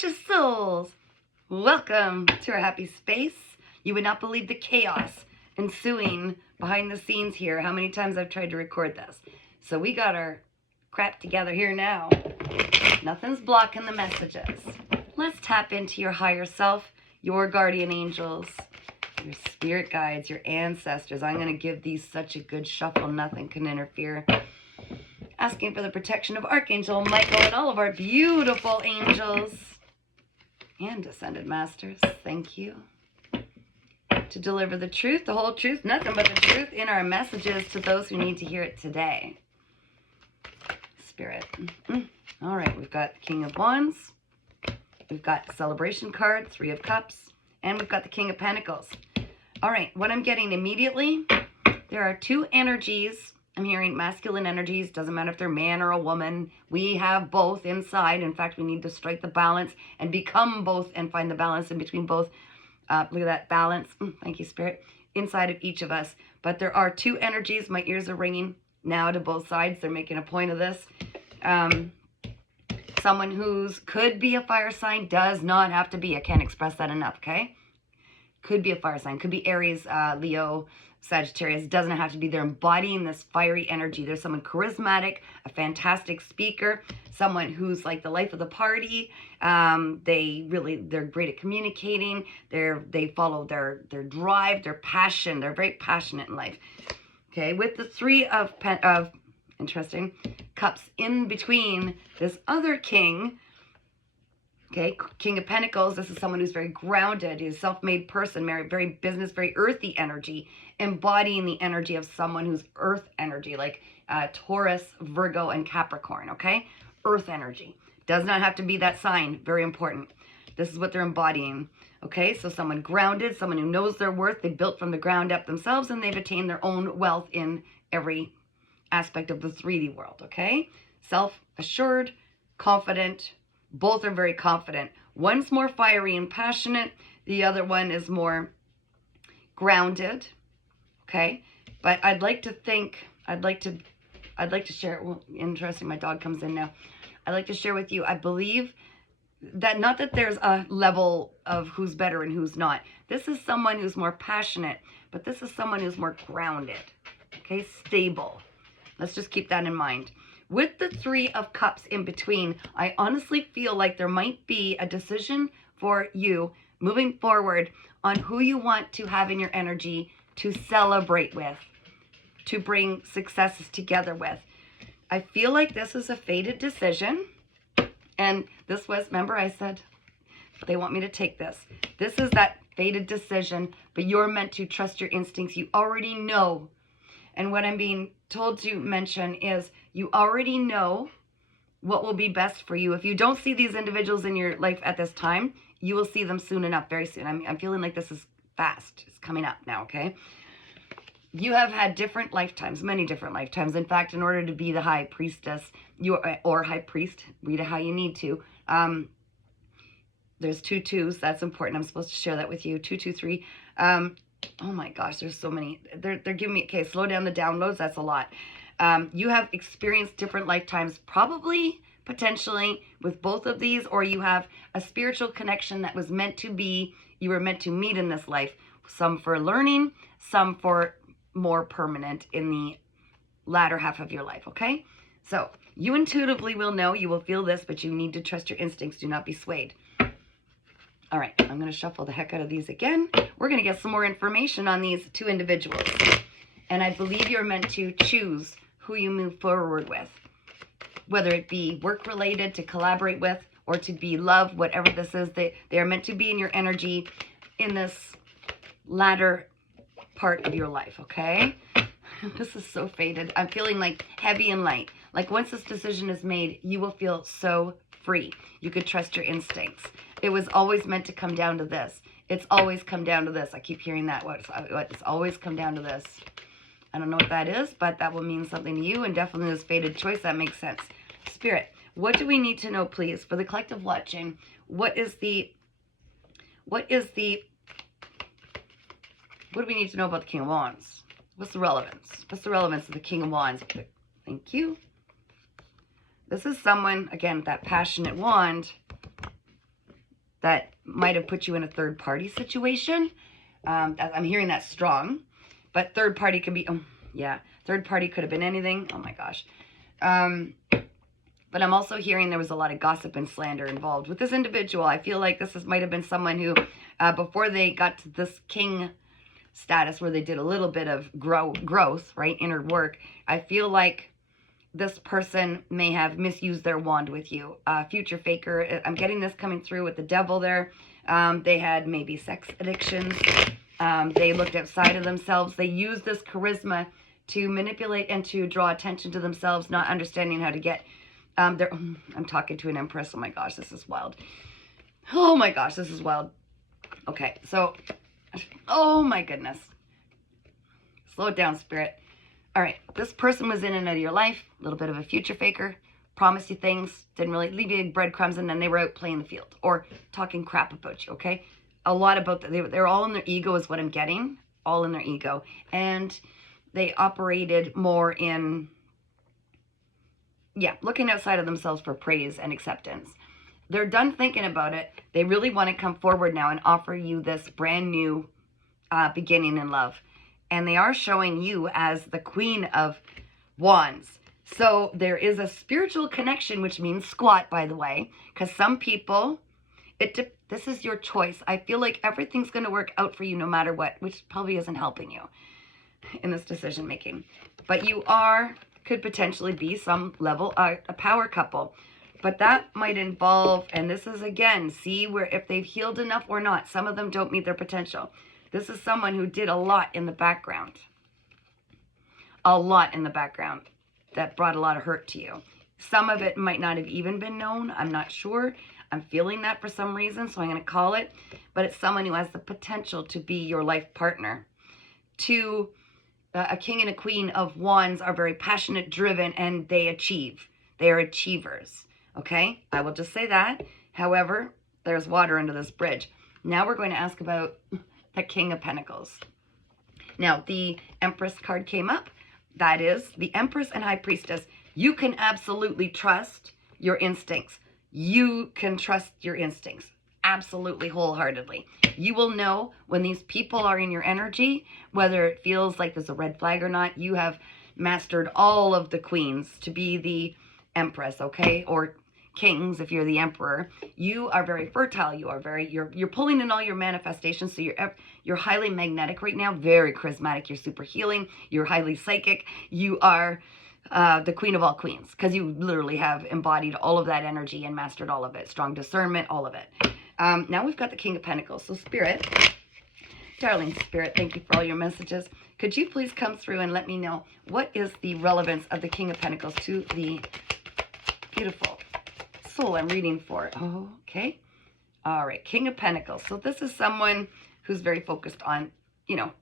precious souls, welcome to our happy space. You would not believe the chaos ensuing behind the scenes here, how many times I've tried to record this. So we got our crap together here now. Nothing's blocking the messages. Let's tap into your higher self, your guardian angels, your spirit guides, your ancestors. I'm going to give these such a good shuffle, nothing can interfere. Asking for the protection of Archangel Michael and all of our beautiful angels and Ascended Masters. Thank you. To deliver the truth, the whole truth, nothing but the truth in our messages to those who need to hear it today. Spirit. All right, we've got the King of Wands. We've got Celebration card, Three of Cups, and we've got the King of Pentacles. All right, what I'm getting immediately, there are two energies. I'm hearing masculine energies. Doesn't matter if they're man or a woman. We have both inside. In fact, we need to strike the balance and become both and find the balance in between both. Look at that balance. Thank you, Spirit. Inside of each of us. But there are two energies. My ears are ringing now to both sides. They're making a point of this. Someone who's could be a fire sign, does not have to be. I can't express that enough, okay? Could be a fire sign. Could be Aries, Leo, Sagittarius. Doesn't have to be. They're embodying this fiery energy. There's someone charismatic, a fantastic speaker, someone who's like the life of the party. They're great at communicating. They follow their drive, their passion. They're very passionate in life. Okay, with the Three of interesting Cups in between this other king. Okay, King of Pentacles, this is someone who's very grounded. He's a self-made person, very business, very earthy energy, embodying the energy of someone who's earth energy, like Taurus, Virgo, and Capricorn, okay? Earth energy. Does not have to be that sign. Very important. This is what they're embodying, okay? So someone grounded, someone who knows their worth. They built from the ground up themselves, and they've attained their own wealth in every aspect of the 3D world, okay? Self-assured, confident. Both are very confident. One's more fiery and passionate. The other one is more grounded. Okay. But I'd like to share. Well, interesting. My dog comes in now. I'd like to share with you. I believe that not that there's a level of who's better and who's not. This is someone who's more passionate, but this is someone who's more grounded. Okay. Stable. Let's just keep that in mind. With the Three of Cups in between, I honestly feel like there might be a decision for you moving forward on who you want to have in your energy to celebrate with, to bring successes together with. I feel like this is a fated decision. And this was, remember I said, they want me to take this. This is that fated decision, but you're meant to trust your instincts. You already know. And what I'm being told to mention is you already know what will be best for you. If you don't see these individuals in your life at this time, you will see them soon enough, very soon. I'm feeling like this is fast. It's coming up now, okay? You have had different lifetimes, many different lifetimes. In fact, in order to be the high priestess, or high priest, read it how you need to. There's 2 twos. That's important. I'm supposed to share that with you. 2, 2, 3. Oh my gosh, there's so many. They're giving me, okay, slow down the downloads. That's a lot. You have experienced different lifetimes, probably, potentially, with both of these, or you have a spiritual connection that was meant to be, you were meant to meet in this life. Some for learning, some for more permanent in the latter half of your life, okay? So, you intuitively will know, you will feel this, but you need to trust your instincts. Do not be swayed. All right, I'm going to shuffle the heck out of these again. We're going to get some more information on these two individuals. And I believe you're meant to choose who you move forward with, whether it be work-related, to collaborate with, or to be love, whatever this is. They are meant to be in your energy in this latter part of your life, okay? This is so fated. I'm feeling like heavy and light. Like once this decision is made, you will feel so free. You could trust your instincts. It was always meant to come down to this. It's always come down to this. I keep hearing that. It's always come down to this. I don't know what that is, but that will mean something to you, and definitely this fated choice. That makes sense. Spirit, what do we need to know, please, for the collective watching? What do we need to know about the King of Wands? What's the relevance? What's the relevance of the King of Wands? Thank you. This is someone, again, that passionate wand. that might have put you in a third-party situation. I'm hearing that strong, but third party can be, third party could have been anything. Oh my gosh. But I'm also hearing there was a lot of gossip and slander involved with this individual. I feel like might have been someone who, before they got to this king status where they did a little bit of growth, right, inner work, I feel like this person may have misused their wand with you. Future faker, I'm getting this coming through with the devil there. They had maybe sex addictions. They looked outside of themselves. They used this charisma to manipulate and to draw attention to themselves, not understanding how to get I'm talking to an empress. Oh my gosh, this is wild. Oh my gosh, this is wild. Okay, so, oh my goodness. Slow it down, Spirit. All right, this person was in and out of your life, a little bit of a future faker, promised you things, didn't really leave you breadcrumbs, and then they were out playing the field or talking crap about you, okay? A lot about they're all in their ego is what I'm getting, all in their ego. And they operated more in, looking outside of themselves for praise and acceptance. They're done thinking about it. They really want to come forward now and offer you this brand new beginning in love. And they are showing you as the Queen of Wands. So there is a spiritual connection, which means squat, by the way, because some people, this is your choice. I feel like everything's going to work out for you no matter what, which probably isn't helping you in this decision making. But you could potentially be some level a power couple. But that might involve, and this is again, see where if they've healed enough or not. Some of them don't meet their potential. This is someone who did a lot in the background. A lot in the background that brought a lot of hurt to you. Some of it might not have even been known. I'm not sure. I'm feeling that for some reason, so I'm going to call it. But it's someone who has the potential to be your life partner. A king and a queen of wands are very passionate, driven, and they achieve. They are achievers. Okay? I will just say that. However, there's water under this bridge. Now we're going to ask about the King of Pentacles. Now, the Empress card came up. That is the Empress and High Priestess. You can absolutely trust your instincts. You can trust your instincts. Absolutely, wholeheartedly. You will know when these people are in your energy, whether it feels like there's a red flag or not. You have mastered all of the queens to be the Empress, okay? Or kings if you're the emperor. You are very fertile. You are you're pulling in all your manifestations. So you're highly magnetic right now, very charismatic. You're super healing. You're highly psychic. You are the queen of all queens because you literally have embodied all of that energy and mastered all of it. Strong discernment, all of it. Now we've got the King of Pentacles. So Spirit, darling Spirit, thank you for all your messages. Could you please come through and let me know what is the relevance of the King of Pentacles to the beautiful soul I'm reading for? Oh, okay. All right. King of Pentacles. So this is someone who's very focused on,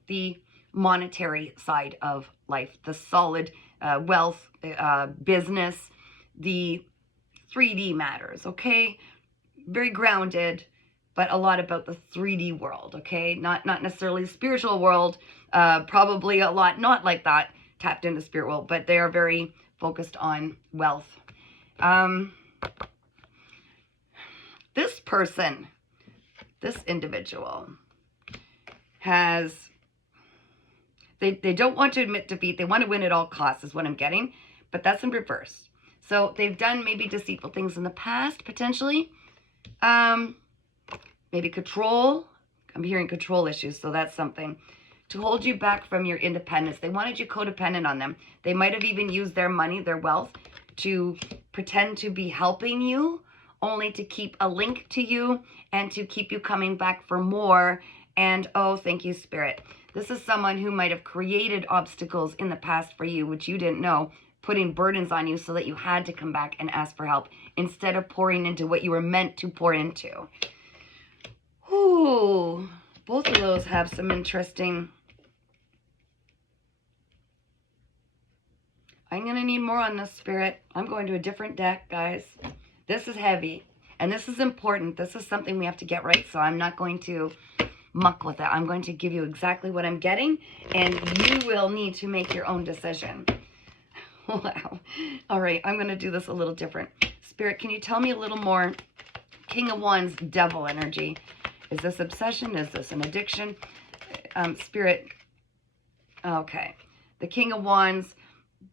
the monetary side of life, the solid wealth, business, the 3D matters. Okay. Very grounded, but a lot about the 3D world. Okay. Not necessarily the spiritual world. Probably a lot not like that, tapped into spirit world, but they are very focused on wealth. This person, this individual has, they don't want to admit defeat. They want to win at all costs is what I'm getting, but that's in reverse. So they've done maybe deceitful things in the past, potentially. Maybe control. I'm hearing control issues, so that's something. To hold you back from your independence. They wanted you codependent on them. They might have even used their money, their wealth, to pretend to be helping you, only to keep a link to you and to keep you coming back for more. And oh, thank you, Spirit. This is someone who might have created obstacles in the past for you, which you didn't know, putting burdens on you so that you had to come back and ask for help instead of pouring into what you were meant to pour into. Ooh, both of those have some interesting. I'm going to need more on this, Spirit. I'm going to a different deck, guys. This is heavy, and this is important. This is something we have to get right, so I'm not going to muck with it. I'm going to give you exactly what I'm getting, and you will need to make your own decision. Wow. All right, I'm going to do this a little different. Spirit, can you tell me a little more King of Wands, devil energy. Is this obsession? Is this an addiction? Spirit. Okay. The King of Wands,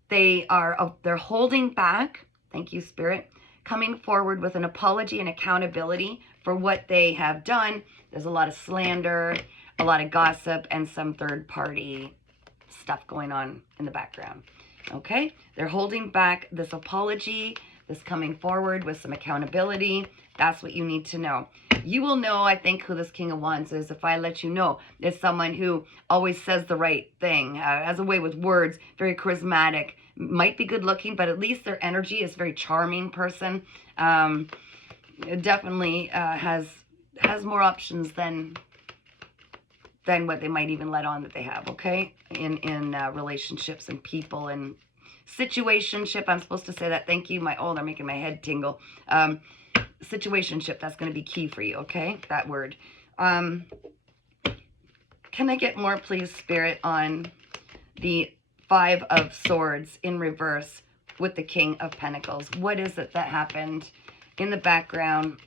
they're holding back. Thank you, Spirit. Coming forward with an apology and accountability for what they have done. There's a lot of slander, a lot of gossip, and some third-party stuff going on in the background. Okay? They're holding back this apology, this coming forward with some accountability. That's what you need to know. You will know, I think, who this King of Wands is if I let you know. It's someone who always says the right thing, has a way with words, very charismatic, might be good looking, but at least their energy is very charming person. It definitely has more options than what they might even let on that they have, okay? In relationships and people and situationship. I'm supposed to say that. Thank you. They're making my head tingle. Situationship, that's going to be key for you, okay? That word. Can I get more, please, Spirit, on the Five of Swords in reverse with the King of Pentacles? What is it that happened in the background?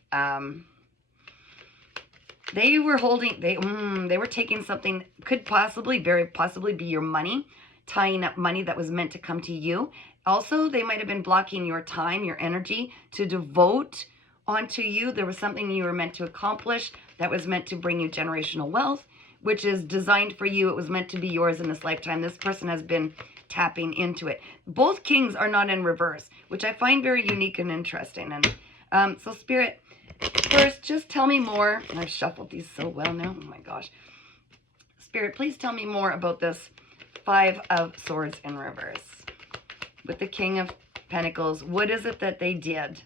They were holding, they were taking something, could possibly, very possibly be your money, tying up money that was meant to come to you. Also, they might have been blocking your time, your energy to devote onto you. There was something you were meant to accomplish that was meant to bring you generational wealth, which is designed for you. It was meant to be yours in this lifetime. This person has been tapping into it. Both kings are not in reverse, which I find very unique and interesting. And so Spirit, first, just tell me more. I've shuffled these so well now. Oh my gosh. Spirit, please tell me more about this Five of Swords in reverse with the King of Pentacles. What is it that they did?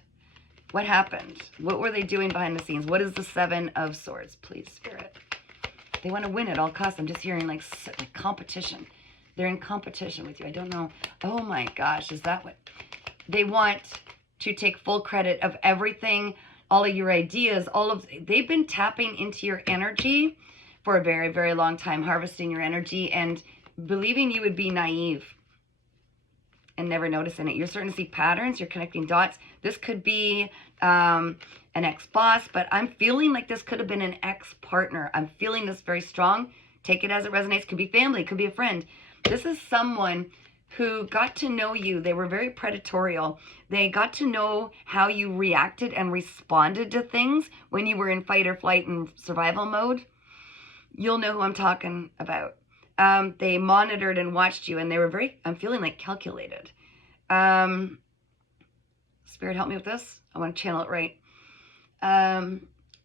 What happened? What were they doing behind the scenes? What is the Seven of Swords, please, Spirit? They want to win at all costs. I'm just hearing like competition. They're in competition with you. I don't know. Oh my gosh, is that what? They want to take full credit of everything, all of your ideas, they've been tapping into your energy for a very, very long time, harvesting your energy and believing you would be naive and never noticing it. You're starting to see patterns. You're connecting dots. This could be an ex-boss, but I'm feeling like this could have been an ex-partner. I'm feeling this very strong. Take it as it resonates. Could be family. Could be a friend. This is someone who got to know you. They were very predatorial. They got to know how you reacted and responded to things when you were in fight or flight and survival mode. You'll know who I'm talking about. They monitored and watched you, and they were very, I'm feeling like calculated. Spirit, help me with this. I want to channel it right.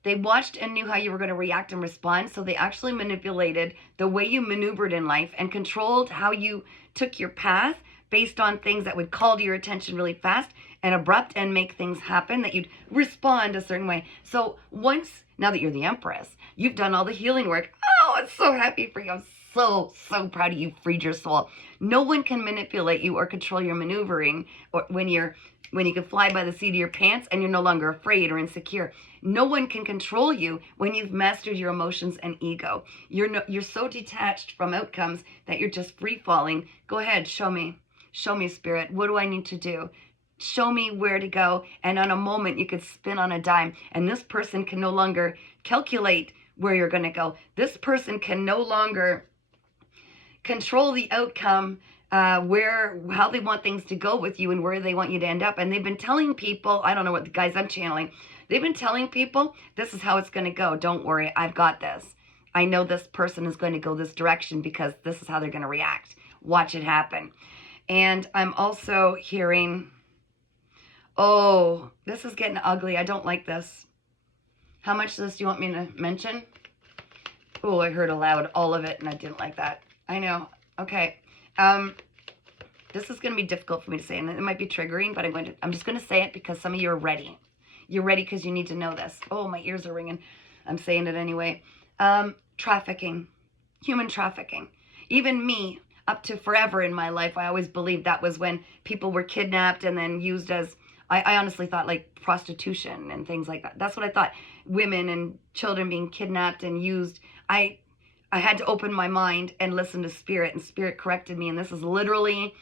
They watched and knew how you were going to react and respond, so they actually manipulated the way you maneuvered in life and controlled how you took your path based on things that would call to your attention really fast and abrupt and make things happen, that you'd respond a certain way. So now that you're the Empress, you've done all the healing work. Oh, I'm so happy for you. I'm so proud of you. Freed your soul. No one can manipulate you or control your maneuvering or when you can fly by the seat of your pants and you're no longer afraid or insecure. No one can control you when you've mastered your emotions and ego. You're so detached from outcomes that you're just free falling. Go ahead, show me. Show me, Spirit. What do I need to do? Show me where to go. And on a moment, you could spin on a dime. And this person can no longer calculate where you're going to go. This person can no longer control the outcome, how they want things to go with you and where they want you to end up. And they've been telling people, I don't know what the guys I'm channeling, they've been telling people, this is how it's going to go. Don't worry, I've got this. I know this person is going to go this direction because this is how they're going to react. Watch it happen. And I'm also hearing, oh, this is getting ugly. I don't like this. How much of this do you want me to mention? Oh, I heard aloud all of it and I didn't like that. I know. Okay. This is going to be difficult for me to say, and it might be triggering, but I'm just going to say it because some of you are ready. You're ready because you need to know this. Oh, my ears are ringing. I'm saying it anyway. Trafficking. Human trafficking. Even me, up to forever in my life, I always believed that was when people were kidnapped and then used as, I honestly thought like prostitution and things like that. That's what I thought. Women and children being kidnapped and used. I had to open my mind and listen to Spirit, and Spirit corrected me. And this is literally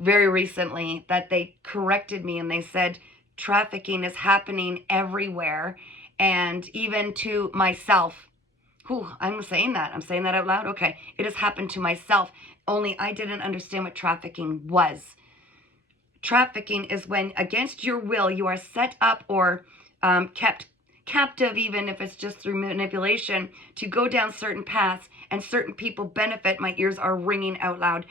very recently that they corrected me and they said, trafficking is happening everywhere, and even to myself. Whew, I'm saying that out loud. Okay, it has happened to myself, only I didn't understand what trafficking was. Trafficking is when, against your will, you are set up or kept captive, even if it's just through manipulation, to go down certain paths, and certain people benefit. My ears are ringing out loud.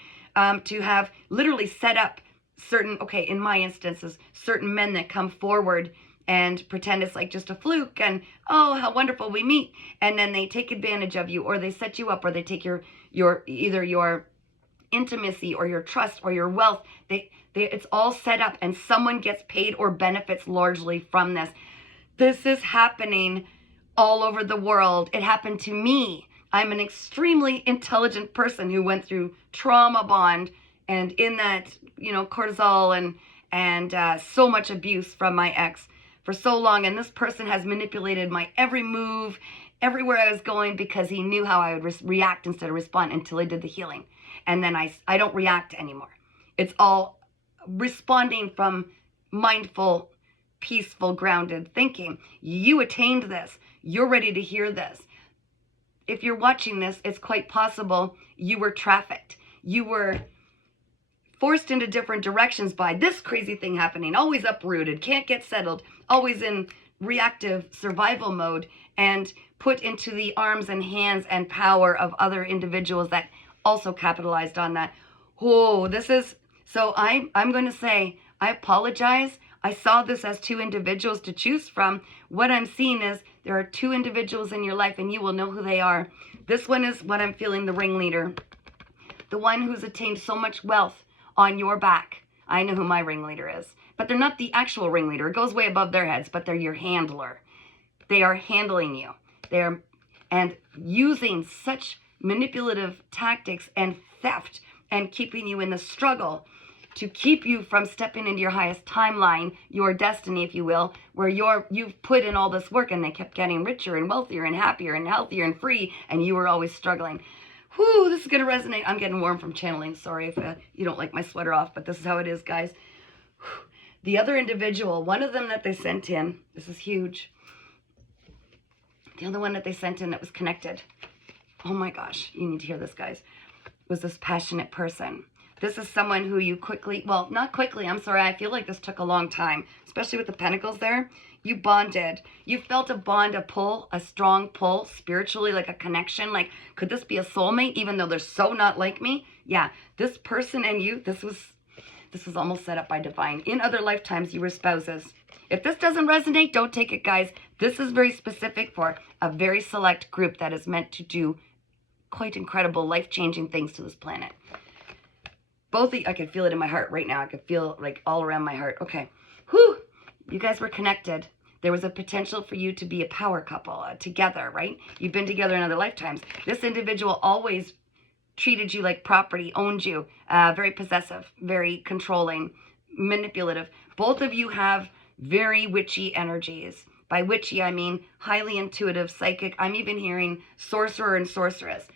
To have literally set up certain, okay, in my instances, certain men that come forward and pretend it's like just a fluke, and oh, how wonderful, we meet, and then they take advantage of you, or they set you up, or they take your either your intimacy or your trust or your wealth. It's all set up, and someone gets paid or benefits largely from this. This is happening all over the world. It happened to me. I'm an extremely intelligent person who went through trauma bond, and in that, cortisol and so much abuse from my ex for so long. And this person has manipulated my every move, everywhere I was going, because he knew how I would react instead of respond, until I did the healing. And then I don't react anymore. It's all responding from mindful, peaceful, grounded thinking. You attained this. You're ready to hear this. If you're watching this, it's quite possible you were trafficked. You were forced into different directions by this crazy thing happening, always uprooted, can't get settled, always in reactive survival mode, and put into the arms and hands and power of other individuals that also capitalized on that. Oh, this is, so I'm going to say, I apologize. I saw this as two individuals to choose from. What I'm seeing is there are two individuals in your life, and you will know who they are. This one is what I'm feeling, the ringleader. The one who's attained so much wealth on your back. I know who my ringleader is. But they're not the actual ringleader. It goes way above their heads, but they're your handler. They are handling you. They're and using such manipulative tactics and theft and keeping you in the struggle to keep you from stepping into your highest timeline, your destiny, if you will, where you've put in all this work, and they kept getting richer and wealthier and happier and healthier and free, and you were always struggling. Whew, this is going to resonate. I'm getting warm from channeling. Sorry if you don't like my sweater off, but this is how it is, guys. Whew. The other individual, one of them that they sent in, this is huge. The other one that they sent in that was connected. Oh my gosh, you need to hear this, guys. Was this passionate person. This is someone who you quickly, well, not quickly, I'm sorry, I feel like this took a long time, especially with the pentacles there. You bonded. You felt a bond, a pull, a strong pull, spiritually, like a connection. Like, could this be a soulmate, even though they're so not like me? Yeah, this person and you, this was almost set up by divine. In other lifetimes, you were spouses. If this doesn't resonate, don't take it, guys. This is very specific for a very select group that is meant to do quite incredible, life-changing things to this planet. Both of you, I can feel it in my heart right now. I can feel like all around my heart. Okay. Whew. You guys were connected. There was a potential for you to be a power couple together, right? You've been together in other lifetimes. This individual always treated you like property, owned you, very possessive, very controlling, manipulative. Both of you have very witchy energies. By witchy, I mean highly intuitive, psychic. I'm even hearing sorcerer and sorceress.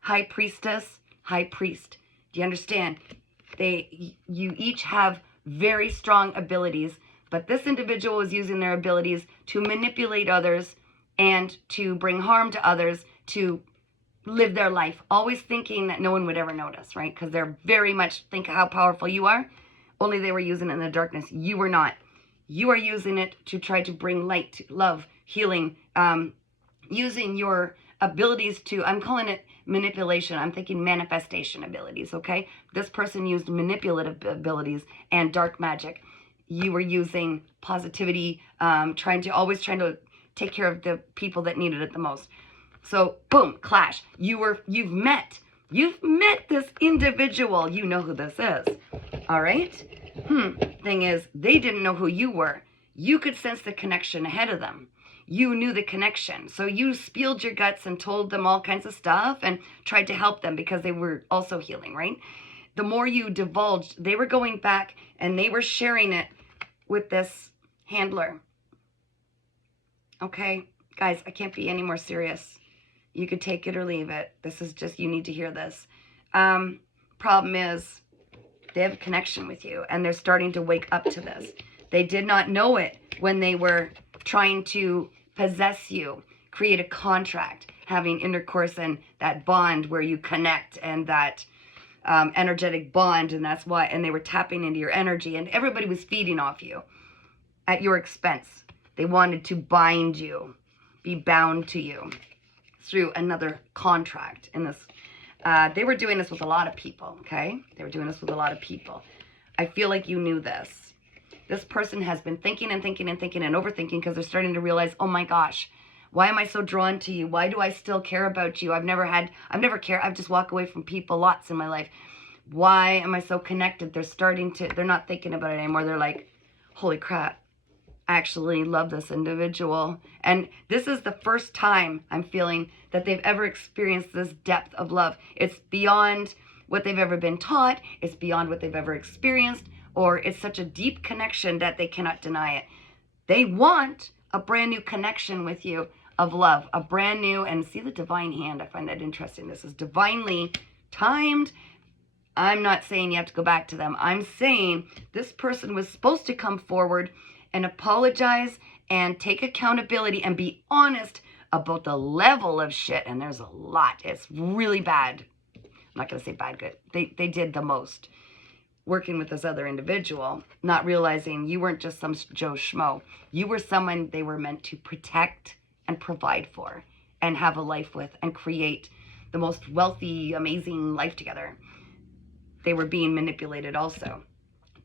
High priestess, high priest. Do you understand? You each have very strong abilities, but this individual was using their abilities to manipulate others and to bring harm to others, to live their life, always thinking that no one would ever notice, right? Because they're very much, think how powerful you are. Only they were using it in the darkness. You were not. You are using it to try to bring light, love, healing, using your abilities to, I'm calling it manipulation. I'm thinking manifestation abilities, okay? This person used manipulative abilities and dark magic. You were using positivity, always trying to take care of the people that needed it the most. So, boom, clash. You've met this individual. You know who this is, all right? Thing is, they didn't know who you were. You could sense the connection ahead of them. You knew the connection. So you spilled your guts and told them all kinds of stuff and tried to help them because they were also healing, right? The more you divulged, they were going back and they were sharing it with this handler. Okay, guys, I can't be any more serious. You could take it or leave it. This is just, you need to hear this. Problem is, they have a connection with you and they're starting to wake up to this. They did not know it when they were trying to possess you, create a contract, having intercourse and that bond where you connect, and that energetic bond. And that's why, and they were tapping into your energy, and everybody was feeding off you at your expense. They wanted to bind you, be bound to you through another contract in this. They were doing this with a lot of people, okay? They were doing this with a lot of people. I feel like you knew this. This person has been thinking and thinking and thinking and overthinking because they're starting to realize, oh my gosh, why am I so drawn to you? Why do I still care about you? I've never cared. I've just walked away from people lots in my life. Why am I so connected? They're not thinking about it anymore. They're like, holy crap, I actually love this individual. And this is the first time I'm feeling that they've ever experienced this depth of love. It's beyond what they've ever been taught. It's beyond what they've ever experienced. Or it's such a deep connection that they cannot deny it. They want a brand new connection with you of love, a brand new, and see the divine hand. I find that interesting. This is divinely timed. I'm not saying you have to go back to them. I'm saying this person was supposed to come forward and apologize and take accountability and be honest about the level of shit. And there's a lot. It's really bad. I'm not going to say bad, good. They did the most. Working with this other individual, not realizing you weren't just some Joe Schmo. You were someone they were meant to protect and provide for and have a life with and create the most wealthy, amazing life together. They were being manipulated also.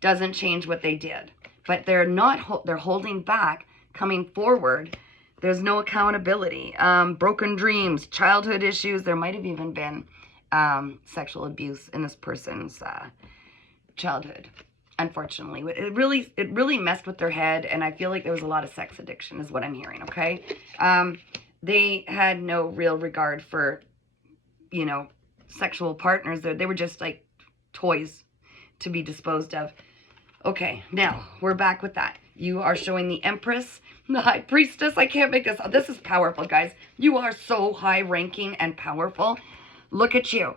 Doesn't change what they did. But they're holding back, coming forward. There's no accountability. Broken dreams, childhood issues. There might have even been sexual abuse in this person's childhood, unfortunately. It really messed with their head, and I feel like there was a lot of sex addiction is what I'm hearing, okay? They had no real regard for, sexual partners. They were just like toys to be disposed of. Okay, now we're back with that. You are showing the Empress, the High Priestess. I can't make this up. This is powerful, guys. You are so high-ranking and powerful. Look at you.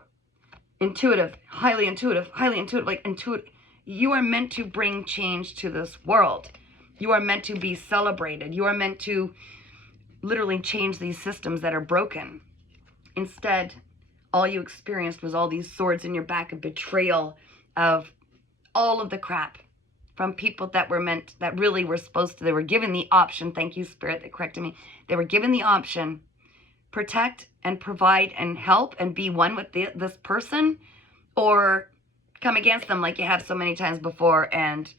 Intuitive, highly intuitive, like intuitive. You are meant to bring change to this world. You are meant to be celebrated. You are meant to literally change these systems that are broken. Instead, all you experienced was all these swords in your back of betrayal, of all of the crap from people that really were supposed to, they were given the option, thank you, Spirit, that corrected me. They were given the option, protect and provide and help and be one with this person, or come against them like you have so many times before, and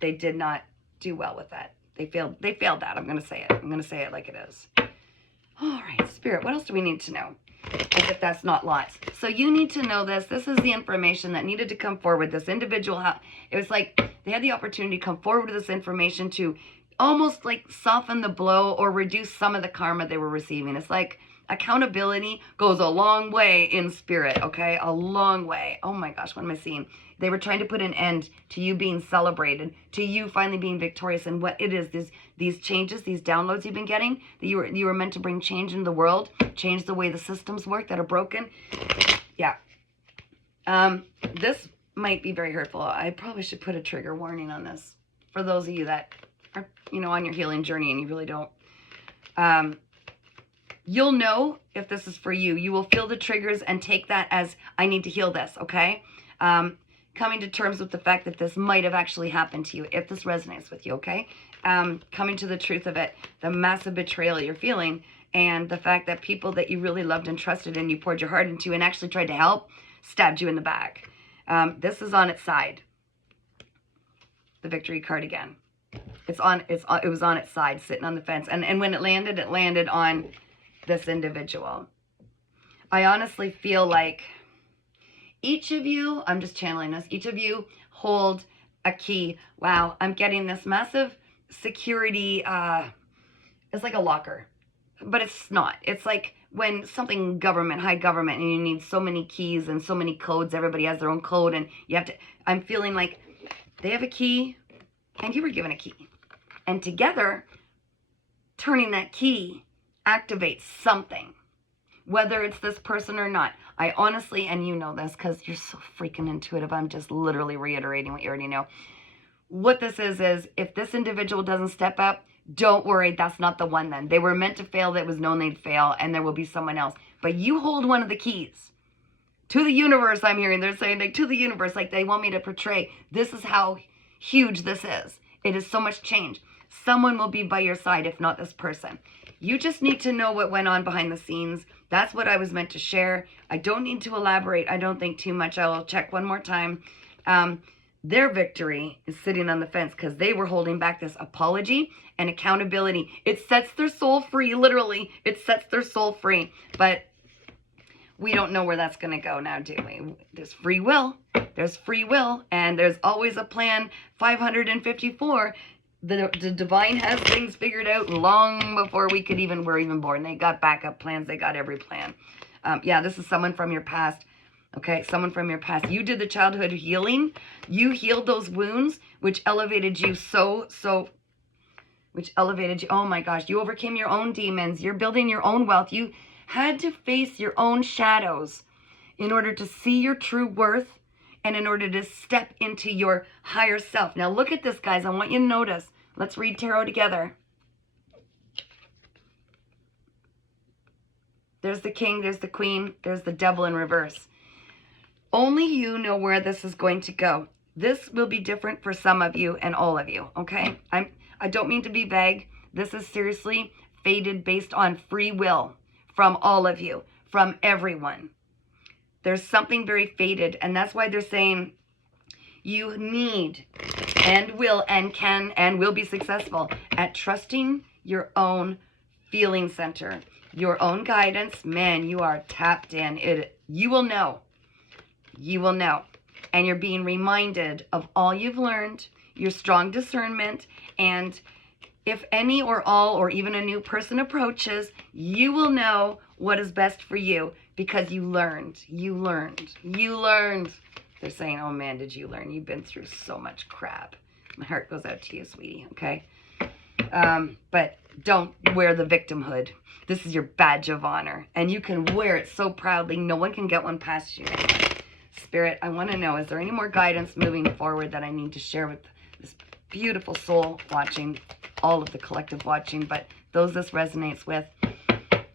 they did not do well with that. They failed that. I'm going to say it. I'm going to say it like it is. All right, Spirit, what else do we need to know? As if that's not lots. So you need to know this. This is the information that needed to come forward. This individual, it was like they had the opportunity to come forward with this information to almost like soften the blow or reduce some of the karma they were receiving. It's like accountability goes a long way in spirit, okay? A long way. Oh my gosh, what am I seeing? They were trying to put an end to you being celebrated, to you finally being victorious. And what it is, these changes, these downloads you've been getting, that you were meant to bring change into the world, change the way the systems work that are broken. Yeah. This might be very hurtful. I probably should put a trigger warning on this for those of you that are, on your healing journey and you really don't. You'll know if this is for you. You will feel the triggers and take that as, I need to heal this, okay? Coming to terms with the fact that this might have actually happened to you, if this resonates with you, okay? Coming to the truth of it, the massive betrayal you're feeling, and the fact that people that you really loved and trusted and you poured your heart into and actually tried to help, stabbed you in the back. This is on its side. The victory card again. It was on its side, sitting on the fence. And when it landed on this individual. I honestly feel like each of you, I'm just channeling this, each of you hold a key. Wow, I'm getting this massive security, it's like a locker, but it's not. It's like when something government, high government, and you need so many keys and so many codes, everybody has their own code, and you have to, I'm feeling like they have a key, and you were given a key. And together, turning that key activates something, whether it's this person or not. I honestly, and you know this because you're so freaking intuitive, I'm just literally reiterating what you already know. what this is if this individual doesn't step up, don't worry, that's not the one then. They were meant to fail, that was known they'd fail, and there will be someone else. But you hold one of the keys to the universe. I'm hearing they're saying, like, to the universe, like they want me to portray, this is how huge this is. It is so much change. Someone will be by your side, if not this person. You just need to know what went on behind the scenes. That's what I was meant to share. I don't need to elaborate, I don't think, too much. I will check one more time. Their victory is sitting on the fence because they were holding back this apology and accountability. It sets their soul free, literally. It sets their soul free. But we don't know where that's going to go now, do we? There's free will. There's free will. And there's always a plan 554. The divine has things figured out long before were even born. They got backup plans. They got every plan. Yeah, this is someone from your past. Okay, someone from your past. You did the childhood healing. You healed those wounds, which elevated you which elevated you. Oh my gosh, you overcame your own demons. You're building your own wealth. You had to face your own shadows in order to see your true worth and in order to step into your higher self. Now look at this, guys. I want you to notice. Let's read tarot together. There's the king, there's the queen, there's the devil in reverse. Only you know where this is going to go. This will be different for some of you and all of you, okay? I don't mean to be vague. This is seriously fated based on free will from all of you, from everyone. There's something very fated, and that's why they're saying you need and will and can and will be successful at trusting your own feeling center, your own guidance. Man, you are tapped in. You will know. You will know. And you're being reminded of all you've learned, your strong discernment, and if any or all or even a new person approaches, you will know what is best for you because you learned. You learned. You learned. They're saying, oh man, did you learn? You've been through so much crap. My heart goes out to you, sweetie, okay? But don't wear the victimhood. This is your badge of honor, and you can wear it so proudly. No one can get one past you. Spirit, I want to know, is there any more guidance moving forward that I need to share with this beautiful soul watching, all of the collective watching, but those this resonates with?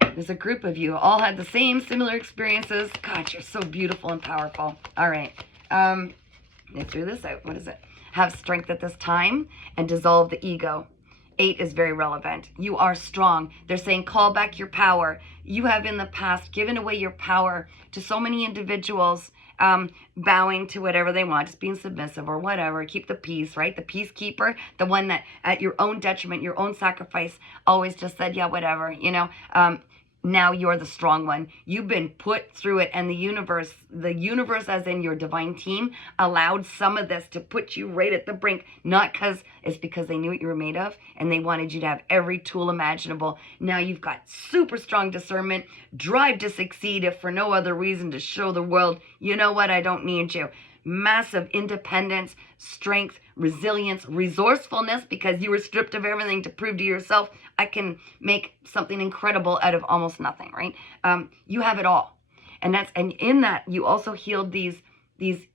There's a group of you, all had the same similar experiences. God, you're so beautiful and powerful. All right. They threw this out. What is it? Have strength at this time and dissolve the ego. 8 is very relevant. You are strong. They're saying call back your power. You have in the past given away your power to so many individuals, bowing to whatever they want, just being submissive or whatever. Keep the peace, right? The peacekeeper, the one that at your own detriment, your own sacrifice, always just said, yeah, whatever, you know. Now you're the strong one. You've been put through it, and the universe as in your divine team, allowed some of this to put you right at the brink, not because it's because they knew what you were made of and they wanted you to have every tool imaginable. Now you've got super strong discernment, drive to succeed, if for no other reason to show the world, you know what, I don't need you. Massive independence, strength, resilience, resourcefulness, because you were stripped of everything to prove to yourself, I can make something incredible out of almost nothing, right? You have it all. And in that, you also healed these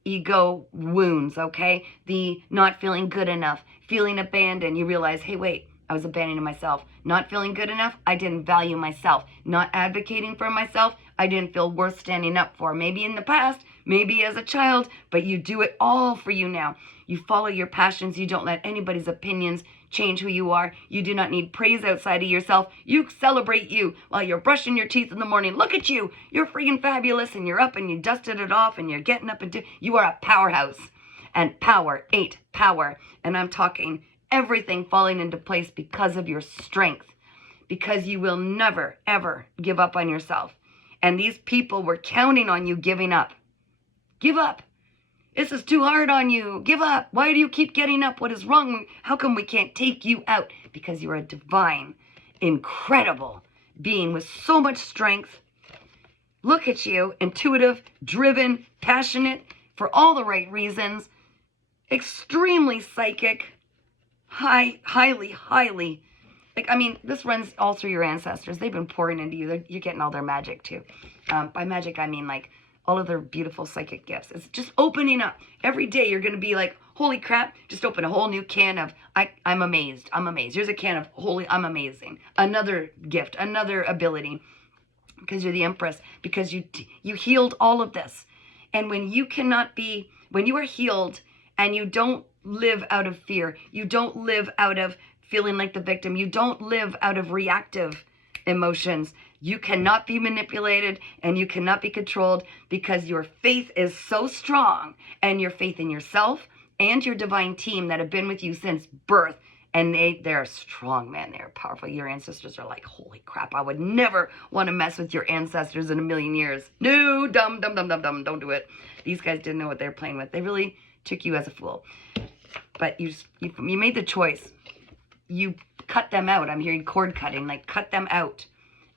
ego wounds, okay? The not feeling good enough, feeling abandoned. You realize, hey, wait, I was abandoning myself. Not feeling good enough, I didn't value myself. Not advocating for myself, I didn't feel worth standing up for. Maybe in the past, maybe as a child, but you do it all for you now. You follow your passions. You don't let anybody's opinions change who you are. You do not need praise outside of yourself. You celebrate you while you're brushing your teeth in the morning. Look at you. You're freaking fabulous, and you're up and you dusted it off and you're getting up and you are a powerhouse. And power, 8, power. And I'm talking everything falling into place because of your strength, because you will never, ever give up on yourself. And these people were counting on you giving up. Give up. This is too hard on you. Give up. Why do you keep getting up? What is wrong? How come we can't take you out? Because you're a divine, incredible being with so much strength. Look at you, intuitive, driven, passionate, for all the right reasons, extremely psychic, highly, like, I mean, this runs all through your ancestors. They've been pouring into you. You're getting all their magic too. By magic, I mean like all of their beautiful psychic gifts. It's just opening up. Every day you're going to be like, holy crap, just open a whole new can of, I'm amazed. I'm amazed. Here's a can of, holy, I'm amazing. Another gift, another ability, because you're the Empress, because you healed all of this. And when you are healed and you don't live out of fear, you don't live out of feeling like the victim, you don't live out of reactive emotions, you cannot be manipulated and you cannot be controlled, because your faith is so strong, and your faith in yourself and your divine team that have been with you since birth. And they're strong, man. They're powerful. Your ancestors are like, holy crap, I would never want to mess with your ancestors in a million years. No, dumb, don't do it. These guys didn't know what they were playing with. They really took you as a fool. But you made the choice. You cut them out. I'm hearing cord cutting, like cut them out,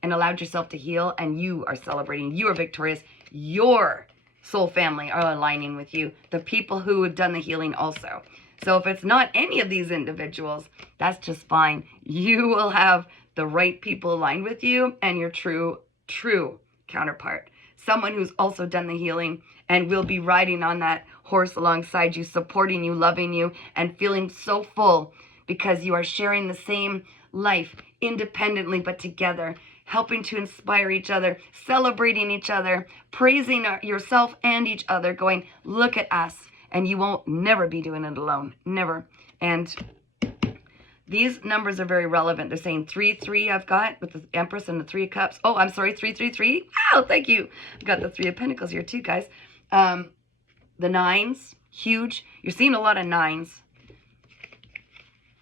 and allowed yourself to heal. And you are celebrating. You are victorious. Your soul family are aligning with you. The people who have done the healing also. So if it's not any of these individuals, that's just fine. You will have the right people aligned with you, and your true counterpart. Someone who's also done the healing and will be riding on that horse alongside you, supporting you, loving you, and feeling so full, because you are sharing the same life independently but together, helping to inspire each other, celebrating each other, praising yourself and each other, going, look at us. And you won't never be doing it alone. Never. And these numbers are very relevant. They're saying 3-3 I've got with the Empress and the 3 of Cups. Oh, I'm sorry, 3-3-3. Oh, thank you. I've got the 3 of Pentacles here too, guys. The 9s, huge. You're seeing a lot of 9s.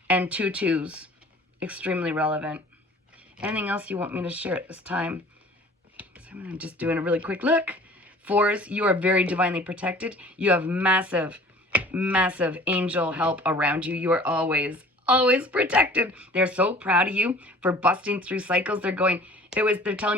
And 2 2s, extremely relevant. Anything else you want me to share at this time? So I'm just doing a really quick look. 4s, you are very divinely protected. You have massive, massive angel help around you. You are always protected. They're so proud of you for busting through cycles. They're telling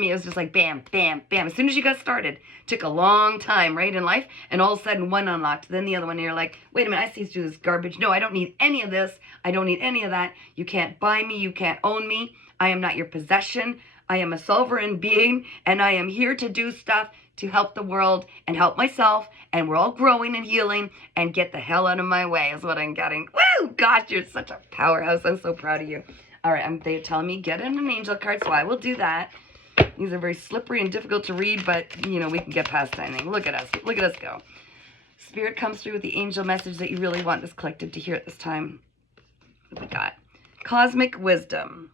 me it was just like bam, bam, bam. As soon as you got started, took a long time, right, in life, and all of a sudden one unlocked, then the other one, and you're like, wait a minute, I see through this garbage. No, I don't need any of this. I don't need any of that. You can't buy me. You can't own me. I am not your possession. I am a sovereign being, and I am here to do stuff to help the world and help myself, and we're all growing and healing, and get the hell out of my way is what I'm getting. Woo! Gosh, you're such a powerhouse. I'm so proud of you. All right, they're telling me get in an angel card, so I will do that. These are very slippery and difficult to read, but, you know, we can get past anything. Look at us. Look at us go. Spirit comes through with the angel message that you really want this collective to hear at this time. What we got? Cosmic wisdom.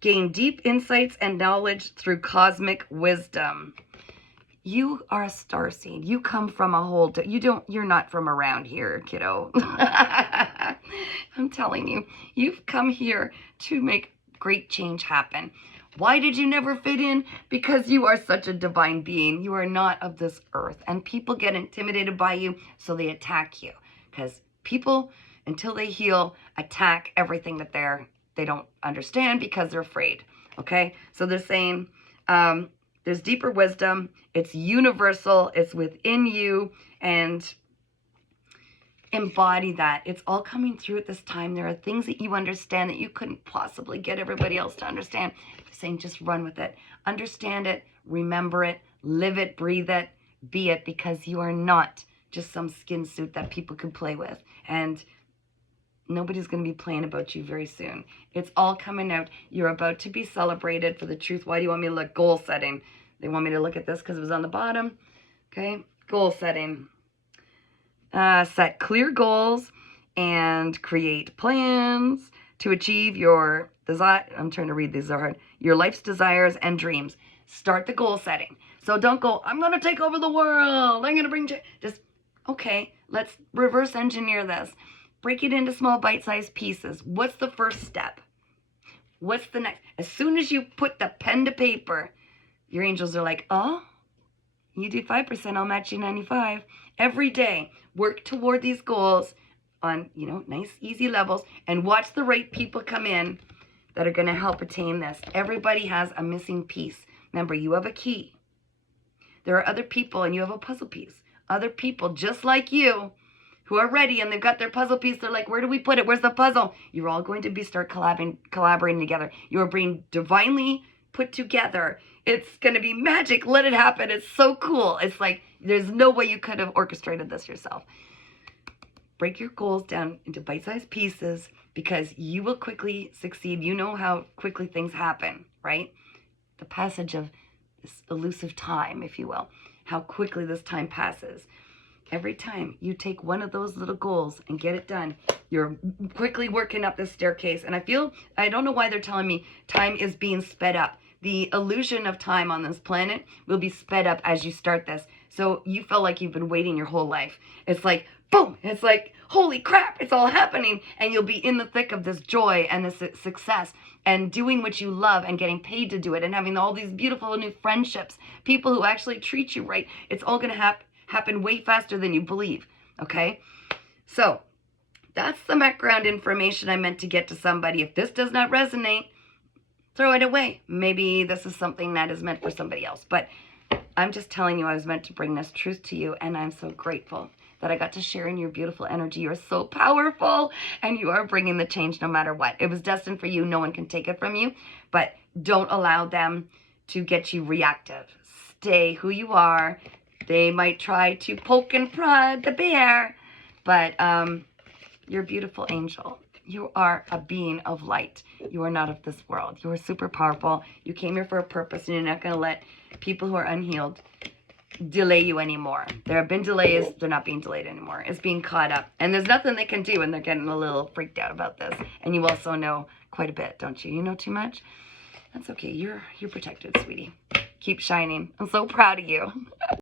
Gain deep insights and knowledge through cosmic wisdom. You are a starseed. You come from a whole, you're not from around here, kiddo. I'm telling you, you've come here to make great change happen. Why did you never fit in? Because you are such a divine being. You are not of this earth. And people get intimidated by you, so they attack you. Because people, until they heal, attack everything that they don't understand because they're afraid. Okay? So they're saying, there's deeper wisdom. It's universal. It's within you. And embody that. It's all coming through at this time. There are things that you understand that you couldn't possibly get everybody else to understand. They're saying just run with it. Understand it. Remember it. Live it. Breathe it. Be it. Because you are not just some skin suit that people can play with. And nobody's going to be playing about you very soon. It's all coming out. You're about to be celebrated for the truth. Why do you want me to look? Goal setting. They want me to look at this because it was on the bottom. Okay. Goal setting. Set clear goals and create plans to achieve your desire. I'm trying to read these are hard. Your life's desires and dreams. Start the goal setting. So don't go, I'm going to take over the world. I'm going to bring, just, okay, let's reverse engineer this. Break it into small bite-sized pieces. What's the first step? What's the next? As soon as you put the pen to paper, your angels are like, oh, you do 5%, I'll match you 95. Every day, work toward these goals on, nice, easy levels, and watch the right people come in that are going to help attain this. Everybody has a missing piece. Remember, you have a key. There are other people, and you have a puzzle piece. Other people just like you who are ready, and they've got their puzzle piece. They're like, where do we put it? Where's the puzzle? You're all going to start collaborating together. You are being divinely put together. It's going to be magic. Let it happen. It's so cool. It's like there's no way you could have orchestrated this yourself. Break your goals down into bite-sized pieces because you will quickly succeed. You know how quickly things happen, right? The passage of this elusive time, if you will, how quickly this time passes. Every time you take one of those little goals and get it done, you're quickly working up this staircase. And I don't know why they're telling me time is being sped up. The illusion of time on this planet will be sped up as you start this. So you felt like you've been waiting your whole life. It's like, boom, it's like, holy crap, it's all happening. And you'll be in the thick of this joy and this success and doing what you love and getting paid to do it and having all these beautiful new friendships, people who actually treat you right. It's all going to happen way faster than you believe, okay? So that's the background information I meant to get to somebody. If this does not resonate, throw it away. Maybe this is something that is meant for somebody else. But I'm just telling you I was meant to bring this truth to you, and I'm so grateful that I got to share in your beautiful energy. You're so powerful, and you are bringing the change no matter what. It was destined for you. No one can take it from you, but don't allow them to get you reactive. Stay who you are. They might try to poke and prod the bear, but you're a beautiful angel. You are a being of light. You are not of this world. You are super powerful. You came here for a purpose, and you're not going to let people who are unhealed delay you anymore. There have been delays. They're not being delayed anymore. It's being caught up. And there's nothing they can do, and they're getting a little freaked out about this. And you also know quite a bit, don't you? You know too much? That's okay. You're protected, sweetie. Keep shining. I'm so proud of you.